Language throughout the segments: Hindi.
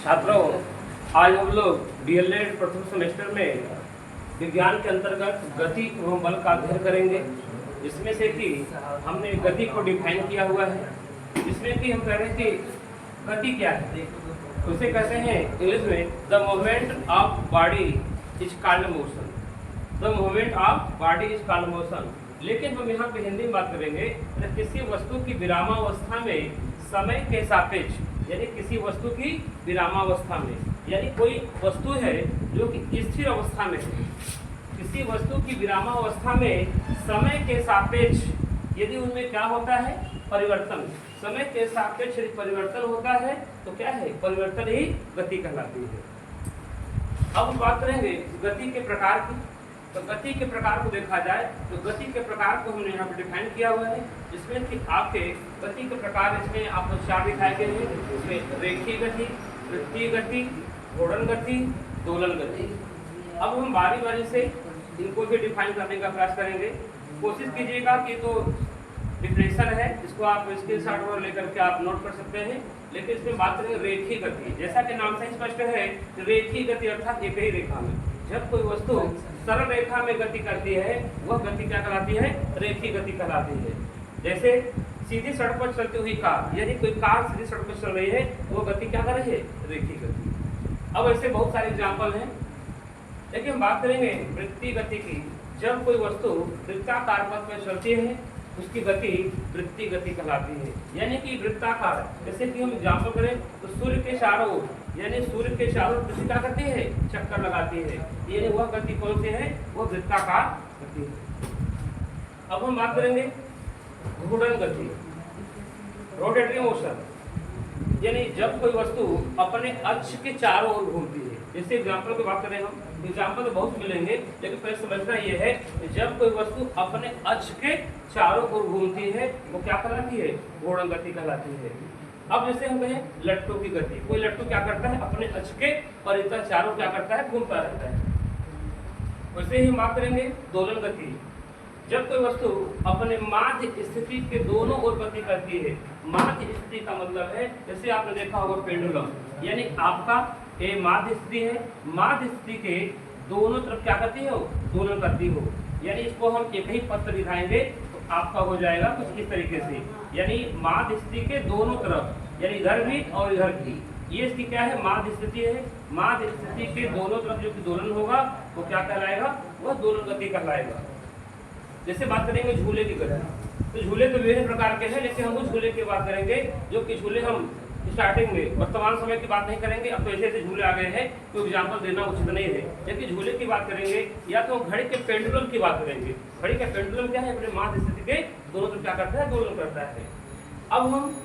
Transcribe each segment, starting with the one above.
छात्रों, आज हम लोग डीएलएड प्रथम सेमेस्टर में विज्ञान के अंतर्गत गति एवं बल का अध्ययन करेंगे, जिसमें से कि हमने गति को डिफाइन किया हुआ है, जिसमें कि हम कह रहे हैं कि गति क्या है। उसे कहते हैं इंग्लिश में the movement of body is called motion. The movement of body is called motion. लेकिन हम यहाँ पे हिंदी में बात करेंगे तो किसी वस्तु की विरामावस्था में समय के सापेक्ष, यानी किसी वस्तु की विरामावस्था में, यानी कोई वस्तु है जो कि स्थिर अवस्था में है, किसी वस्तु की विरामावस्था में समय के सापेक्ष यदि उनमें क्या होता है, परिवर्तन, समय के सापेक्ष यदि परिवर्तन होता है तो क्या है, परिवर्तन ही गति कहलाती है। अब हम बात करेंगे गति के प्रकार की। तो गति के प्रकार को देखा जाए तो गति के प्रकार को हमने यहाँ पर डिफाइन किया हुआ है, जिसमें कि आपके गति के प्रकार इसमें आपको 4 दिखाए गए हैं। इसमें रेखीय गति, वृत्तीय गति, घूर्णन गति, दोलन गति। अब हम बारी बारी से इनको भी डिफाइन करने का प्रयास करेंगे। कोशिश कीजिएगा कि तो डिफरेंशियल है, इसको आप स्क्रीनशॉट और लेकर के आप नोट कर सकते हैं। लेकिन इसमें बात करेंगे रेखीय गति। जैसा कि नाम से स्पष्ट है, रेखीय गति अर्थात एक ही रेखा में जब कोई वस्तु सरल रेखा में गति करती है वह गति क्या कहलाती है, रेखीय गति कहलाती है। जैसे सीधी सड़क पर चलती हुई कार, यदि कोई कार सीधी सड़क पर चल रही है वो गति क्या कर रही है, रेखीय गति। अब ऐसे बहुत सारे एग्जाम्पल हैं, लेकिन हम बात करेंगे वृत्तीय गति की। जब कोई वस्तु वृत्ताकार पथ में चलती है उसकी गति वृत्तीय गति कहलाती है। यानी कि वृत्ताकार, जैसे कि हम एग्जाम्पल करें तो सूर्य के चारों ओर, यानी सूर्य के चारों पृथ्वी क्या करती है, चक्कर लगाती है, यानी वह गति कौन सी है, वह वृत्ताकार गति है। अब हम बात करेंगे घूर्णन गति, रोटेटरी मोशन, यानी जब कोई वस्तु अपने अक्ष के चारों ओर घूमती है। जैसे एग्जाम्पल की बात करें, हम एग्जाम्पल तो बहुत मिलेंगे, लेकिन पहले समझना ये है कि जब कोई वस्तु अपने अक्ष के चारों ओर घूमती है वो क्या कहलाती है, घूर्णन गति कहलाती है। अब जैसे हम कहें लट्टू की गति, कोई लट्टू क्या करता है, अपने अक्ष के और इधर चारों क्या करता है, घूमता रहता है। वैसे ही हम बात करेंगे दोलन गति। जब कोई वस्तु अपने माध्य स्थिति के दोनों ओर गति करती है। माध्य स्थिति का मतलब है, जैसे आपने देखा होगा पेंडुलम, यानी आपका ये माध्य स्थिति है, माध्य स्थिति के दोनों तरफ क्या करती हो, दोलन करती हो। यानी इसको हम एक ही पद पर दिखाएंगे तो आपका हो जाएगा कुछ इस तरीके से, यानी माध्य स्थिति के दोनों तरफ, यानी इधर भी और इधर भी, ये इसकी क्या है, माध्य स्थिति है। माध्य स्थिति के दोनों तरफ जो कि दोलन होगा वो क्या कहलाएगा, वह दोलन गति कहलाएगा। जैसे बात करेंगे झूले की गति, तो झूले तो विभिन्न प्रकार के हैं, लेकिन हम उस झूले की बात करेंगे जो कि झूले हम स्टार्टिंग में, वर्तमान समय की बात नहीं करेंगे, अब तो ऐसे ऐसे झूले आ गए हैं तो एग्जाम्पल देना उचित नहीं है। लेकिन झूले की बात करेंगे या तो घड़ी के पेंडुलम की बात करेंगे। घड़ी का पेंडुलम क्या है, अपने माध्य स्थिति के दोनों तरफ क्या करता है, दोलन करता है। अब हम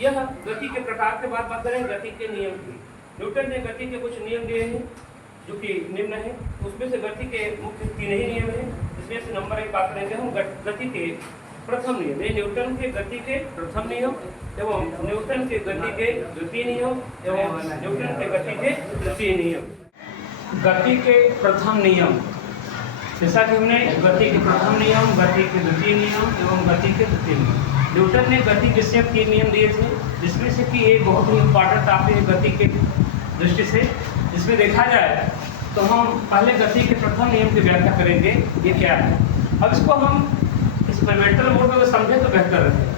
यह गति के प्रकार के बात करेंगे गति के नियम की। न्यूटन ने गति के कुछ नियम दिए हैं जो कि निम्न है, उसमें से गति के मुख्य 3 ही नियम है। इसमें से नंबर 1 बात करेंगे हम गति के प्रथम नियम, न्यूटन के गति के प्रथम नियम एवं न्यूटन के गति के द्वितीय नियम एवं न्यूटन के गति के तृतीय नियम। गति के प्रथम नियम, जैसा कि हमने गति के प्रथम नियम, गति के द्वितीय नियम एवं गति के तृतीय नियम, न्यूटन ने गति के सिर्फ 3 नियम दिए थे, जिसमें से कि एक बहुत ही इंपॉर्टेंट टॉपिक है गति के दृष्टि से। इसमें देखा जाए तो हम पहले गति के प्रथम नियम की व्याख्या करेंगे, ये क्या है। अब इसको हम एक्सपेरिमेंटल मोड में समझे तो बेहतर है,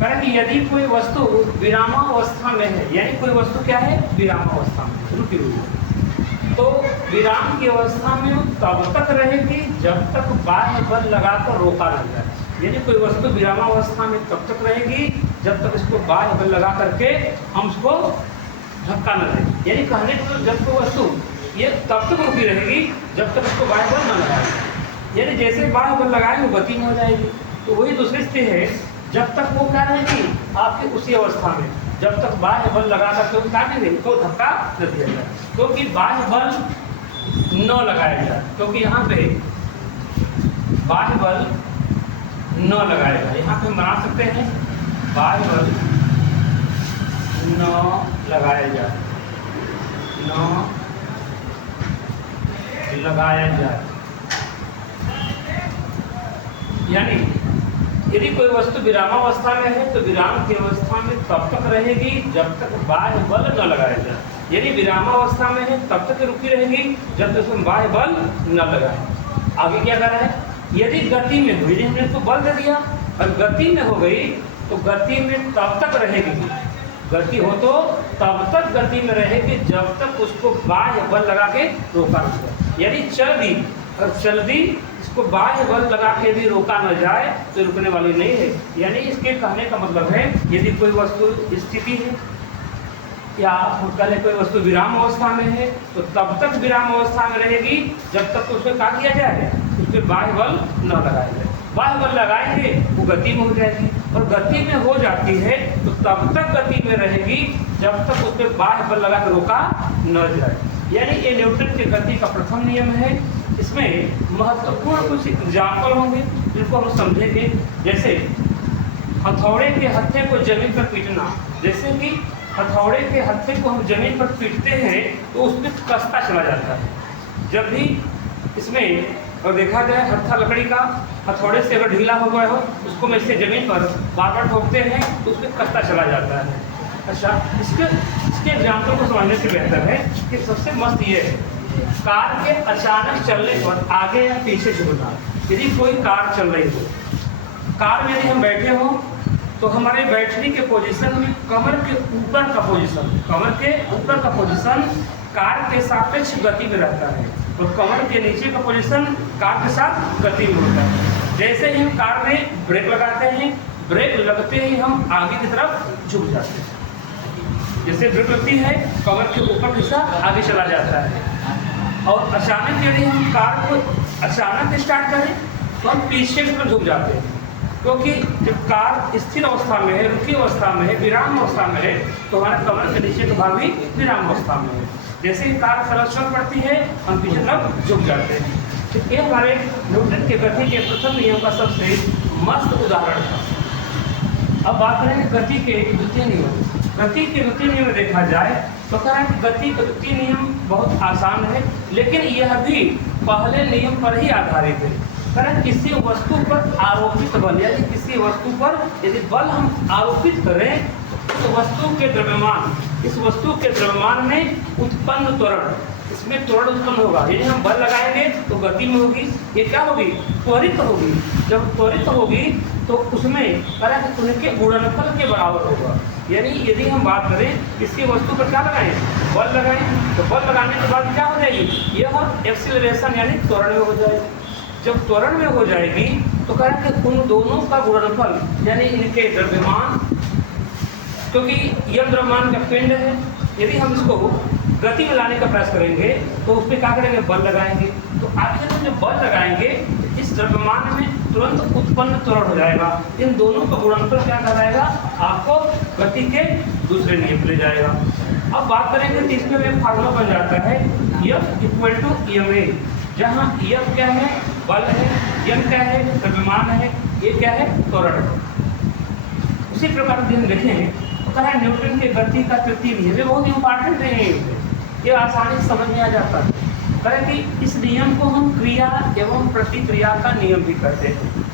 कारण कि यदि कोई वस्तु विरामावस्था में है, यानी कोई वस्तु क्या है, विरामावस्था में रुकी हुई है, तो विराम की अवस्था में तब तक रहेगी जब तक बाह्य बल लगाकर रोका न जाए। यानी कोई वस्तु विरामावस्था में तब तक रहेगी जब तक इसको बाह्य बल लगा करके हम उसको धक्का न दें। यानी कहने को जब कोई वस्तु ये तब तक रुकी रहेगी जब तक उसको बाह्य बल न लगाए, यानी जैसे बाह्य बल लगाएंगे गति में हो जाएगी। तो वही दूसरी स्थिति है, जब तक वो क्या रहेगी आपकी उसी अवस्था में, जब तक बाह्य बल लगा करके वो क्या करेंगे, तो धक्का न दिया जाए, क्योंकि बाह्य बल न लगाया जाए, क्योंकि यहाँ पे बाह्य बल न लगाया जाए। यहाँ पे हम बना सकते हैं बाह्य बल न लगाया जाए, न लगाया जाए, यानी यदि कोई वस्तु विरामावस्था में है तो विराम की अवस्था में तब तक रहेगी जब तक बाह्य बल न लगाया जाए। यदि विरामावस्था में है तब तक रुकी रहेगी जब तक उसमें बाह्य बल न लगाए। आगे क्या कर रहा है, यदि गति में हुई, हमने तो बल दे दिया, और गति में हो गई तो गति में तब तक रहेगी, गति हो तो तब तक गति में रहेगी जब तक उसको बाह्य बल लगा के रोका न जाए। यदि चल दी और चल दी, इसको बाह्य बल लगा के भी रोका न जाए तो रुकने वाली नहीं है। यानी इसके कहने का मतलब है, यदि कोई वस्तु स्थिति है या पहले कोई वस्तु विराम अवस्था में है तो तब तक विराम अवस्था में रहेगी जब तक उसको क्या किया जाए, उस पर बाह्य बल न लगाया जाए। बाह्य बल लगाएंगे वो गति में हो जाएगी, और गति में हो जाती है तो तब तक गति में रहेगी जब तक उस पर बाह्य बल लगा कर रोका न जाए। यानी ये न्यूटन की गति का प्रथम नियम है। इसमें महत्वपूर्ण कुछ एग्जाम्पल होंगे जिनको हम समझेंगे, जैसे हथौड़े के हत्थे को जमीन पर पीटना। जैसे कि हथौड़े के हत्थे को हम जमीन पर पीटते हैं तो उसमें कसता चला जाता है। जब भी इसमें और देखा जाए हत्था लकड़ी का, हथौड़े से अगर ढीला हो गया हो उसको में से जमीन पर बार बार ठोकते हैं तो उसमें कसता चला जाता है। अच्छा, इसके एग्जाम्पल को समझने से बेहतर है कि सबसे मस्त ये है, कार के अचानक चलने पर आगे या पीछे झुकना। यदि कोई कार चल रही हो, कार में यदि हम बैठे हों तो हमारे बैठने के पोजीशन में कमर के ऊपर का पोजीशन, कमर के ऊपर का पोजीशन कार के सापेक्ष गति में रहता है, और कमर के नीचे का पोजीशन कार के साथ गति में होता है। जैसे ही हम कार में ब्रेक लगाते हैं, ब्रेक लगते ही हम आगे की तरफ झुक जाते हैं। जैसे ब्रेक लगती है, कमर के ऊपर हिस्सा आगे चला जाता है। और अचानक यदि हम कार को अचानक स्टार्ट करें तो हम पीछे की तरफ झुक जाते हैं, क्योंकि जब कार स्थिर अवस्था में है, रुकी अवस्था में है, विराम अवस्था में है, तो हमारे कमर के नीचे का भाग भी विराम अवस्था में है। जैसे ही कार संरक्षण पड़ती है हम पीछे तरफ झुक जाते हैं। तो ये हमारे न्यूटन के गति के प्रथम नियम का सबसे मस्त उदाहरण था। अब बात करेंगे गति के द्वितीय नियम। गति के द्वितीय नियम में देखा जाए तो कहा कि गति का द्वितीय नियम बहुत आसान है, लेकिन यह भी पहले नियम पर ही आधारित है। कारण किसी वस्तु पर आरोपित बल, यानी किसी वस्तु पर यदि बल हम आरोपित करें तो वस्तु के द्रव्यमान, इस वस्तु के द्रव्यमान में उत्पन्न त्वरण, इसमें त्वरण उत्पन्न होगा। यदि हम बल लगाएंगे तो गति में होगी, ये क्या होगी, त्वरित होगी। जब त्वरित होगी तो उसमें कारण उनके गुणनफल के बराबर होगा। यानी यदि हम बात करें किसी वस्तु पर क्या लगाएं, बल लगाएं, तो बल लगाने के बाद क्या हो जाएगी, यह एक्सीलरेशन यानी त्वरण में हो जाएगी। जब त्वरण में हो जाएगी तो करें कि उन दोनों का गुणनफल यानी इनके द्रव्यमान, क्योंकि यह द्रव्यमान का पिंड है, यदि हम इसको गति में लाने का प्रयास करेंगे तो उस पर क्या करेंगे, बल लगाएंगे। तो आखिर में जब बल लगाएंगे इस द्रव्यमान में तुरंत उत्पन्न त्वरण हो जाएगा। इन दोनों का गुणनफल क्या कहलाएगा, आपको गति के दूसरे नियम पे ले जाएगा। अब बात करेंगे तो इसमें एक फार्मूला बन जाता है F इक्वल टू EMA, जहाँ F क्या है, बल है, M क्या है, द्रव्यमान है, A क्या है, त्वरण है। उसी प्रकार से हम देखें तो कहा न्यूटन के गति का तृतीय नियम, ये बहुत इंपॉर्टेंट है, ये आसानी से समझ में आ जाता है। कहे कि इस नियम को हम क्रिया एवं प्रतिक्रिया का नियम भी कहते हैं।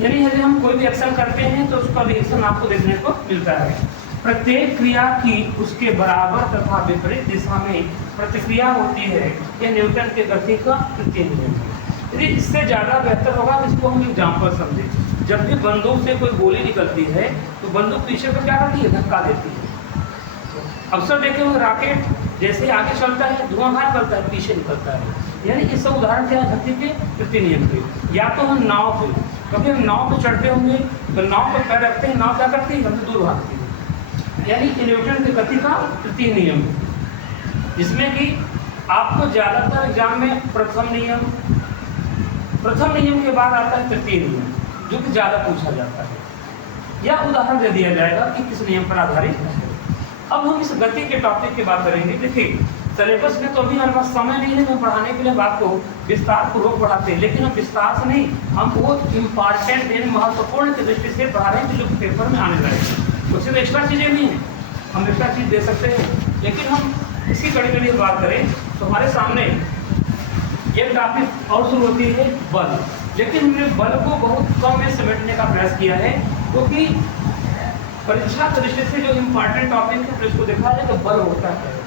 यानी यदि हम कोई भी एक्शन करते हैं तो उसका रिएक्शन आपको देखने को मिलता है। प्रत्येक क्रिया की उसके बराबर तथा विपरीत दिशा में प्रतिक्रिया होती है, यह न्यूटन के गति का तृतीय नियम है। यदि इससे ज़्यादा बेहतर होगा तो इसको हम एग्जाम्पल समझें। जब भी बंदूक से कोई गोली निकलती है तो बंदूक पीछे को क्या करती है, धक्का देती है। अक्सर देखे हुए रॉकेट जैसे आगे चलता है धुआं बाहर करता है, पीछे निकलता है। यानी ये सब उदाहरण क्या है गति के तृतीय नियम के। या तो हम नाव पे, कभी हम नाव पे चढ़ते होंगे तो नाव पर पैर रखते हैं, नाव क्या करती है, हमसे दूर भागती है। यानी न्यूटन की गति का तृतीय नियम है, जिसमें कि आपको ज़्यादातर एग्जाम में प्रथम नियम के बाद आता है तृतीय नियम, जो कि ज़्यादा पूछा जाता है। या उदाहरण दे दिया जाएगा कि किस नियम पर आधारित है। अब हम इस गति के टॉपिक की बात करेंगे। देखिए सिलेबस में तो अभी हमारे पास समय नहीं है, मैं पढ़ाने के लिए बात को विस्तार पूर्वक पढ़ाते हैं, लेकिन हम विस्तार से नहीं, हम वो इम्पॉर्टेंट यानी महत्वपूर्ण की दृष्टि से पढ़ा रहे हैं जो पेपर में आने लगेगा। उसमें एक्स्ट्रा चीज़ें नहीं हैं, हम एक्स्ट्रा चीज़ दे सकते हैं, लेकिन हम इसी कड़ी के लिए बात करें तो हमारे सामने एक टॉपिक और शुरू होती है बल। लेकिन हमने बल को बहुत कम में समेटने का प्रयास किया है, क्योंकि परीक्षा दृष्टि से जो इम्पोर्टेंट टॉपिक है उसको देखा जाए तो बल होता है।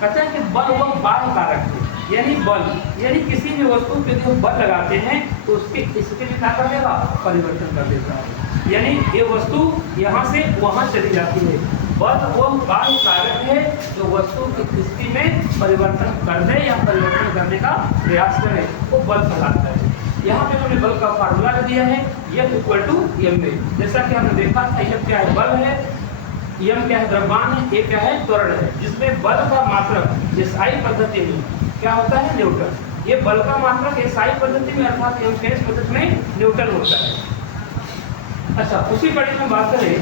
कहते हैं कि बल वह बाह्य कारक है, यानी बल यानी किसी भी वस्तु पे जो बल लगाते हैं तो उसकी स्थिति में क्या कर देगा, परिवर्तन कर देता है। यानी ये वस्तु यहाँ से वहाँ चली जाती है। बल वह बाह्य कारक है जो वस्तु की स्थिति में परिवर्तन कर दे या परिवर्तन करने का प्रयास करे, वो बल कहलाता है। यहाँ पे हमने बल का फार्मूला दिया है, F equal to m a. जैसा कि हमने देखा था, F क्या है, बल है, एम क्या है, द्रव्यमान है, ए क्या है, त्वरण है। जिसमें बल का मात्रक एसआई पद्धति में क्या होता है, न्यूटन। ये बल का मात्रक एसआई पद्धति में अर्थात एमकेएस पद्धति में न्यूटन होता है। अच्छा, उसी कड़ी में बात करें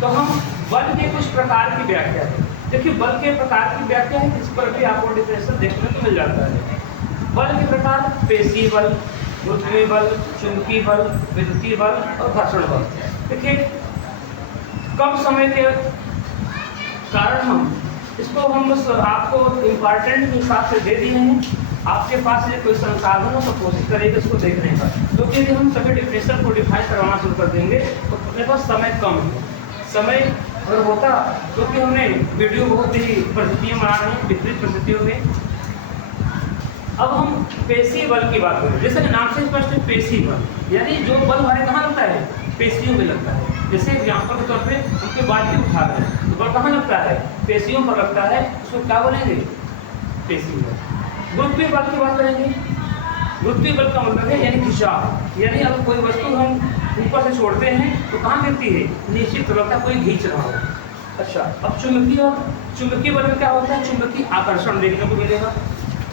तो हम बल के कुछ प्रकार की व्याख्या है। देखिए, बल के प्रकार की व्याख्या है, इस पर भी आपको डिफरेंशियल देखने को मिल जाता है। बल के प्रकार पेशी बल, गुरुत्वीय बल, चुंबकीय बल, विद्युतीय बल और घर्षण बल। देखिए, कम समय के कारण हम इसको आपको इम्पोर्टेंट के हिसाब से दे दिए हैं। आपके पास ये कोई संसाधन हो तो कोशिश करेंगे इसको देखने का, क्योंकि यदि हम सभी डिफरेंशियल को डिफाइन करवाना शुरू कर देंगे तो अपने पास समय कम है। समय अगर होता, क्योंकि हमने वीडियो बहुत ही परिस्थितियाँ बना रहे हैं विपरीत परिस्थितियों में। अब हम पेशी बल की बात करें, जैसे नाम से स्पष्ट है, पेशी बल यानी जो बल हमारे कहाँ लगता है, पेशियों में लगता है। जैसे एग्जाम्पल के तौर पे उनके बाल्टी उठा रहे हैं तो बल कहाँ लगता है, पेशियों पर लगता है, उसको क्या बोलेंगे, पेशी बल। गुरुत्वीय बल की बात करेंगे, गुरुत्वीय बल का मतलब है यानी खिंचाव, यानी अगर कोई वस्तु हम ऊपर से छोड़ते हैं तो कहाँ गिरती है, नीचे लगता है कोई खींच रहा हो। अच्छा, अब चुंबकीय बल में क्या होता है, चुंबकीय आकर्षण देखने को मिलेगा।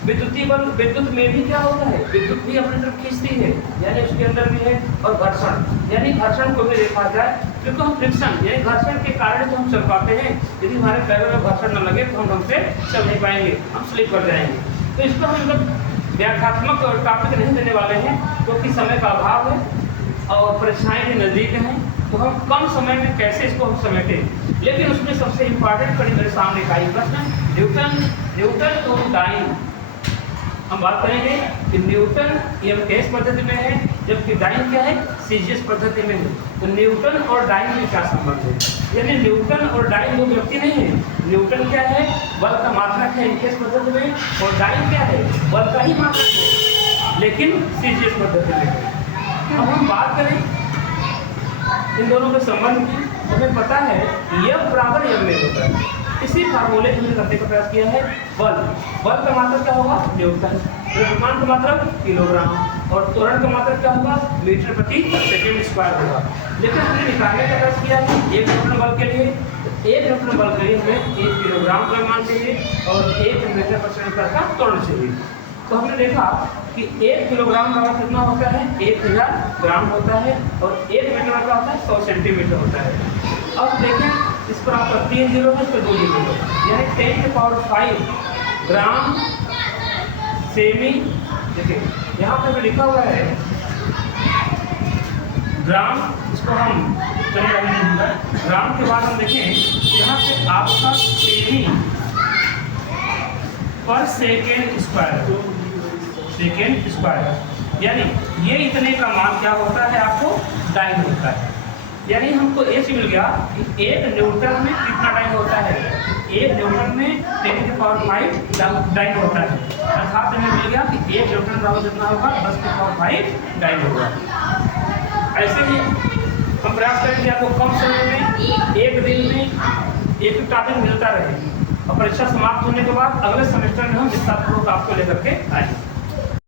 विद्युतीय बल, विद्युत में भी क्या होता है, विद्युत भी अपनी तरफ खींचती है, यानी उसके अंदर भी है। और घर्षण, यानी घर्षण को भी देखा जाए, क्योंकि हम फ्रिक्शन यानी घर्षण के कारण जो हम चल पाते हैं, यदि हमारे पैरों में घर्षण न लगे तो हम हमसे चल नहीं पाएंगे, हम स्लिप कर जाएंगे। तो इस पर हम लोग व्याख्यात्मक टॉपिक नहीं देने वाले हैं, क्योंकि समय का अभाव है और परीक्षाएं भी नज़दीक हैं, तो हम कम समय में कैसे इसको हम समेटें। लेकिन उसमें सबसे इम्पॉर्टेंट कड़ी मेरे सामने का ही प्रश्न, न्यूटन तो डाइन। हम बात करेंगे कि न्यूटन एमकेएस पद्धति में है, जबकि डाइन क्या है, सीजीएस पद्धति में है। तो न्यूटन और डाइन में क्या संबंध है, यानी न्यूटन और डाइन दो व्यक्ति नहीं है। न्यूटन क्या है, बल का मात्रक है एमकेएस पद्धति में, और डाइन क्या है, बल का ही मात्रक है लेकिन सीजीएस पद्धति में है। अब हम बात करें इन दोनों के संबंध की, हमें पता है F बराबर m में होता है। इसी फार्मूले हमने करने का प्रयास किया है। बल का मात्रक क्या होगा, न्यूटन, द्रव्यमान का मात्रक किलोग्राम, और त्वरण का मात्रक क्या होगा, मीटर प्रति सेकंड स्क्वायर होगा। लेकिन हमने निकालने का प्रयास किया है 1 न्यूटन बल के लिए, 1 न्यूटन बल के लिए हमें 1 किलोग्राम द्रव्यमान चाहिए और 1 मीटर प्रति सेकंड का त्वरण चाहिए। तो हमने देखा कि 1 किलोग्राम का कितना होता है, 1000 ग्राम होता है, और 1 मीटर का होता है 100 सेंटीमीटर होता है। अब देखें, इस पर आपका 3 जीरो है, इस पर 2 जीरो है, यानी 10⁵ ग्राम सेमी। देखिए यहाँ पे भी लिखा हुआ है ग्राम, इसको हम चलिए ग्राम के बाद हम देखें यहाँ पे आपका सेमी पर सेकेंड स्क्वायर, यानी ये इतने का मान क्या होता है, आपको डाइन होता है। यानी हमको ये मिल गया कि 1 न्यूटन में कितना डाइन होता है, 1 न्यूटन में 10⁵ डाइन होता है। अर्थात हमें मिल गया कि 1 न्यूटन बराबर कितना होगा, 10⁵ डाइन होगा। ऐसे ही हम प्रयास करेंगे आपको कम समय में, एक दिन में एक टॉपिक मिलता रहे, और परीक्षा समाप्त होने के बाद अगले सेमेस्टर में हम विस्तारपूर्वक आपको लेकर के आएंगे।